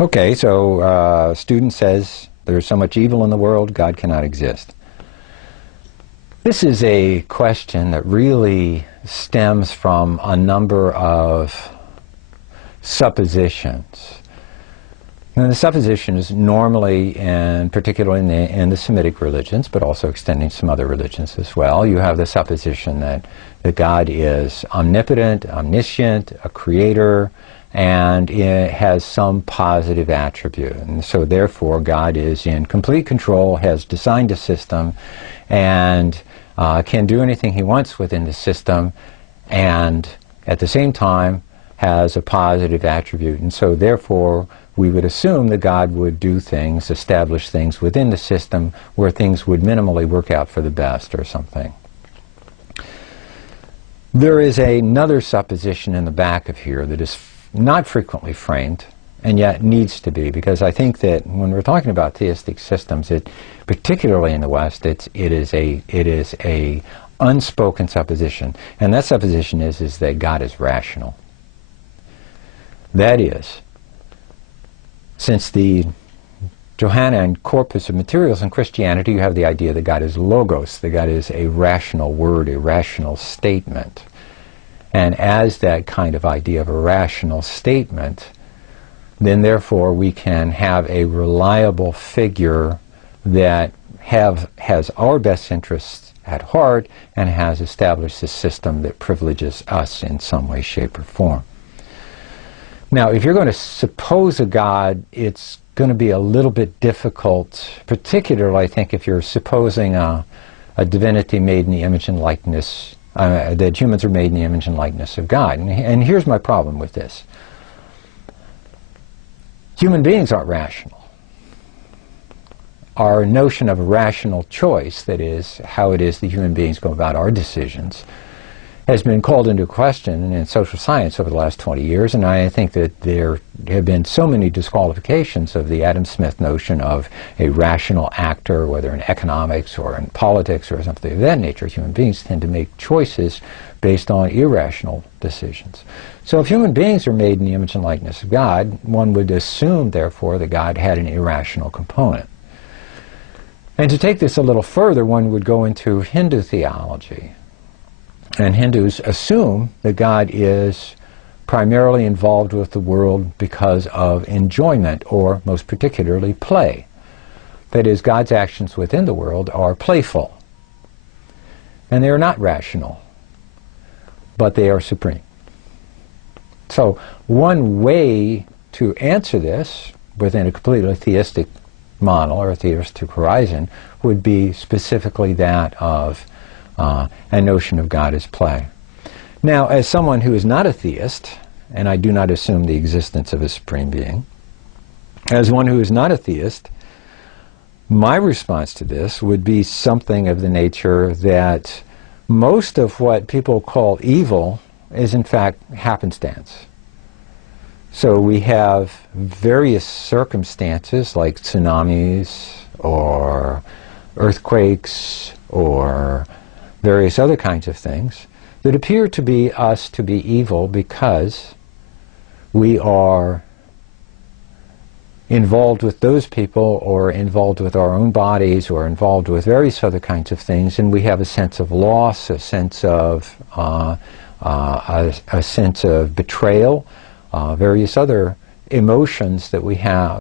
Okay, so a student says there's so much evil in the world, God cannot exist. This is a question that really stems from a number of suppositions. And the suppositions normally, and particularly in the Semitic religions, but also extending some other religions as well, you have the supposition that God is omnipotent, omniscient, a creator, and it has some positive attribute. And so therefore God is in complete control, has designed a system, and can do anything he wants within the system, and at the same time has a positive attribute. And so therefore we would assume that God would do things, establish things within the system where things would minimally work out for the best or something. There is another supposition in the back of here that is not frequently framed, and yet needs to be, because I think that when we're talking about theistic systems, particularly in the West, it is a unspoken supposition, and that supposition is that God is rational. That is, since the Johannine corpus of materials in Christianity, you have the idea that God is logos, that God is a rational word, a rational statement. And as that kind of idea of a rational statement, then therefore we can have a reliable figure that has our best interests at heart and has established a system that privileges us in some way, shape, or form. Now, if you're going to suppose a God, it's going to be a little bit difficult, particularly I think if you're supposing a divinity made in the image and likeness, that humans are made in the image and likeness of God. And here's my problem with this. Human beings aren't rational. Our notion of a rational choice, that is, how it is that human beings go about our decisions, has been called into question in social science over the last 20 years, and I think that there have been so many disqualifications of the Adam Smith notion of a rational actor, whether in economics or in politics or something of that nature. Human beings tend to make choices based on irrational decisions. So if human beings are made in the image and likeness of God, one would assume, therefore, that God had an irrational component. And to take this a little further, one would go into Hindu theology. And Hindus assume that God is primarily involved with the world because of enjoyment, or most particularly play. That is, God's actions within the world are playful. And they are not rational, but they are supreme. So one way to answer this within a completely theistic model or a theistic horizon would be specifically that of a notion of God as play. Now, as someone who is not a theist, and I do not assume the existence of a supreme being, as one who is not a theist, my response to this would be something of the nature that most of what people call evil is in fact happenstance. So we have various circumstances like tsunamis or earthquakes or various other kinds of things that appear to be us to be evil because we are involved with those people or involved with our own bodies or involved with various other kinds of things, and we have a sense of loss, a sense of betrayal, various other emotions that we have.